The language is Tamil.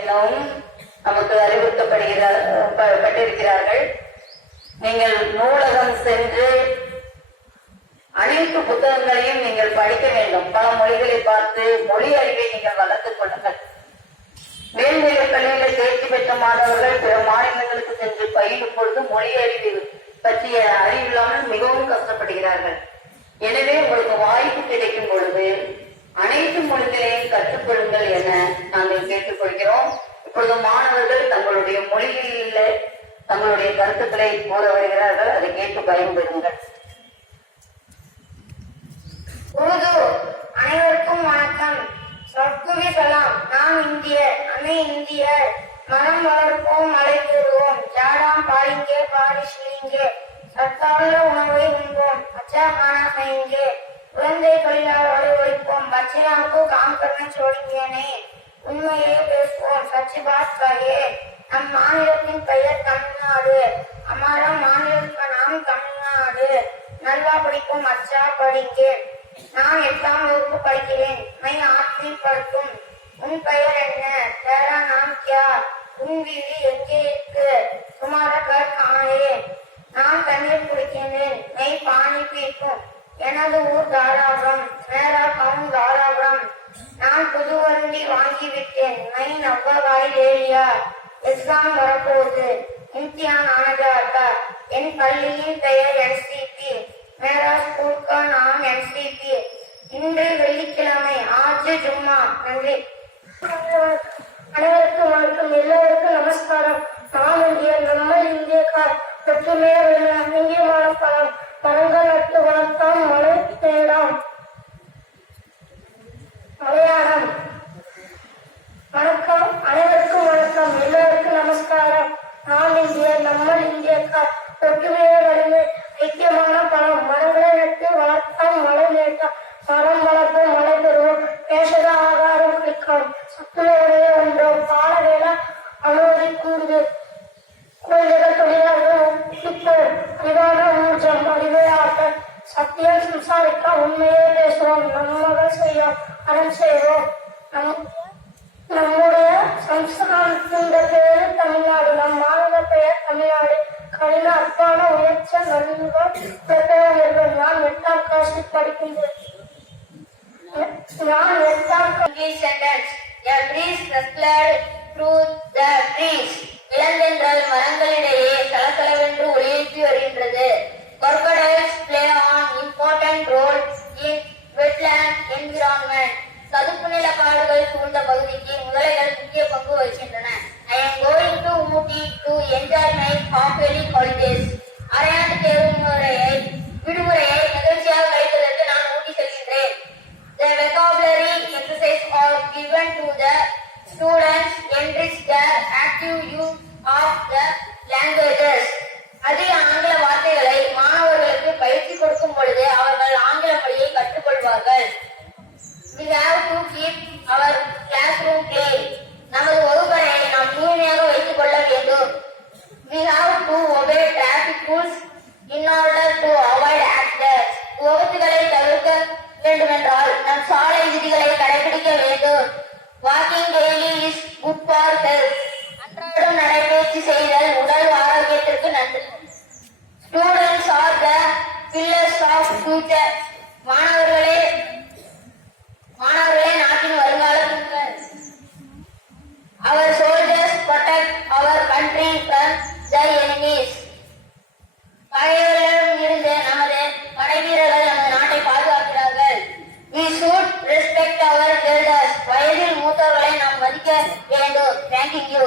எனவும் நமக்கு அறிவுறுத்தப்பட்டிருக்கிறார்கள். நீங்கள் நூலகம் சென்று அனைத்து புத்தகங்களையும் நீங்கள் படிக்க வேண்டும். பல மொழிகளை பார்த்து மொழி அறிவை நீங்கள் வளர்த்துக் கொள்ளுங்கள். மேல்நிலை பள்ளியில் தேர்ச்சி பெற்ற மாணவர்கள் பிற மாநிலங்களுக்கு சென்று பயிலும் பொழுது மொழி அறிவு பற்றிய அறிவில்லாமல் மிகவும் கஷ்டப்படுகிறார்கள். எனவே உங்களுக்கு வாய்ப்பு கிடைக்கும் பொழுது அனைத்து மொழிகளையும் கற்றுக்கொள்ளுங்கள் என நாங்கள் கேட்டுக்கொள்கிறோம். இப்பொழுது மாணவர்கள் தங்களுடைய மொழிகளில் தங்களுடைய கருத்துக்களை கூற வருகிறார்கள். அதை கேட்டு பயன்பெறுங்கள். உருது. அனைவருக்கும் வணக்கம். சத்குவி சலாம். நாம் இந்தியர், அனை இந்தியர். மனம் வளர்ப்போம், மழை பெறுவோம். ஜாடாம் பாலிங்கே பாரிஷ்லிங்கே. சத்தான உணவை உண்போம், அச்சா கானா கயிங்கே. குழந்தை தொழிலாளர்களை ஒழிப்போம், பச்சிராமுக்கு காம் கர்ண சோடிங்கேனே. உண்மையே பேசுவோம், சச்சி பாத் கஹே. நம் மாநிலத்தின் பெயர் தமிழ்நாடு. हमारा மாநிலம் का नाम தமிழ்நாடு. நல்லா படிப்போம், அச்சா படிங்கே. நான் 8ஆம் வகுப்பு படிக்கிறேன். मैं 8वीं पढ़तूं. உன் பெயர் என்ன? तेरा नाम क्या? உன் வீடு எங்கே இருக்கு? तुम्हारा घर कहाँ है? நான் தண்ணீர் குடிக்கிறேன். मैं पानी पीता. எனது ஊர் தாராபுரம். मेरा गांव தாராபுரம். நான் புது வண்டி வாங்கிவிட்டேன். मैं नवा गाड़ी ले लिया. எக்ஸாம் வரப்போகுது. இம்திஹான் ஆனதா. என் பள்ளியின் பெயர் என்சிபி. मेरा स्कूल का नाम एनसीपी. இன்று வெள்ளிக்கிழமை. ஆஜ் ஜும்மா. நன்றி. அனைவருக்கும் வணக்கம். எல்லோருக்கும் நமஸ்காரம். நாம் இந்தியர், நம்ம இந்தியக்கார். ஒற்றுமையா வேண்டாம், இந்தியமான பலம். மரங்கள் நட்டு வளர்த்தாம், மழை தேடாம். மலையாளம். வணக்கம். அனைவருக்கும் வணக்கம். எல்லோருக்கும் நமஸ்காரம். நாம் இந்தியர், நம்ம இந்தியக்கார். ஒற்றுமையா வலிமை, ஐக்கியமான பலம். மரங்களை நட்டு வளர்த்தாம், மழை நேட்டாம். மரம் வளர்ப்போம், மழை பெறுவோம். பேசத ஆகாரம் கிடைக்கும். சத்துணையுடைய ஒன்றோம். பால வேளா அனுமதிக்கூடுது. குழந்தைகள் தொழிலாளர்கள் ஒப்பிப்போம். அறிவான ஊர்ஜம், அறிவையாற்றல். சத்தியம் சம்சாரிக்க உண்மையே பேசுவோம். நம்மகள் செய்யோம், அறம் செய்வோம். நம்முடைய சம்ஸ்தானத்தின் பெயர் தமிழ்நாடு. நம் மாநில பெயர் தமிழ்நாடு. கடின அற்பான உயர்ச்ச நண்பர். நான் 8ஆம் கிளாஸில் படிக்கின்றேன். நான் 8ஆம் A breeze rustled through the trees. இளந்தென்றல் மரங்களிடையே சலசலவென்று ஒளியேற்றி வருகின்றது. Crocodiles play an important role in wetland environment. சதுப்பு நில காடுகள் சூழ்ந்த பகுதிக்கு முதலைகள் முக்கிய பங்கு வகிக்கின்றன. I am going to Ooty to enjoy my half-yearly holidays. அரையாண்டு தேர்வு விடுமுறையை மகிழ்ச்சியாக கழிப்பதற்கு நான் ஊட்டி செல்கின்றேன். The vocabulary exercises are given to the students enrich their active use of the languages. அதிக ஆங்கில வார்த்தைகளை மாணவர்களுக்கு பயிற்சி கொடுக்கும் பொழுது அவர்கள் ஆங்கில மொழியை கற்றுக்கொள்வார்கள். We have to keep our classroom clean. நமது வகுப்பறையை நாம் தூய்மையாக வைத்துக் கொள்ள வேண்டும். We have to obey traffic rules in order to avoid accidents. விபத்துகளை தவிர்க்க வேண்டுமென்றால் நம் சாலை விதிகளை கடைபிடிக்க வேண்டும். Walking daily is good for health. அன்றாடம் நடைபயிற்சி செய்தல் உடல் ஆரோக்கியத்திற்கு நன்று. Students are the pillars of future. மாணவர்களே நாட்டின் வருங்கால தூண்கள். Our soldiers protect our country from the enemies. பகைவர்களிடம் இருந்து நமது படைவீரர்கள் நமது நாட்டை பாதுகாக்கிறார்கள். We should respect our elders. வயதில் மூத்தவர்களை நாம் மதிக்க வேண்டும். Thank you.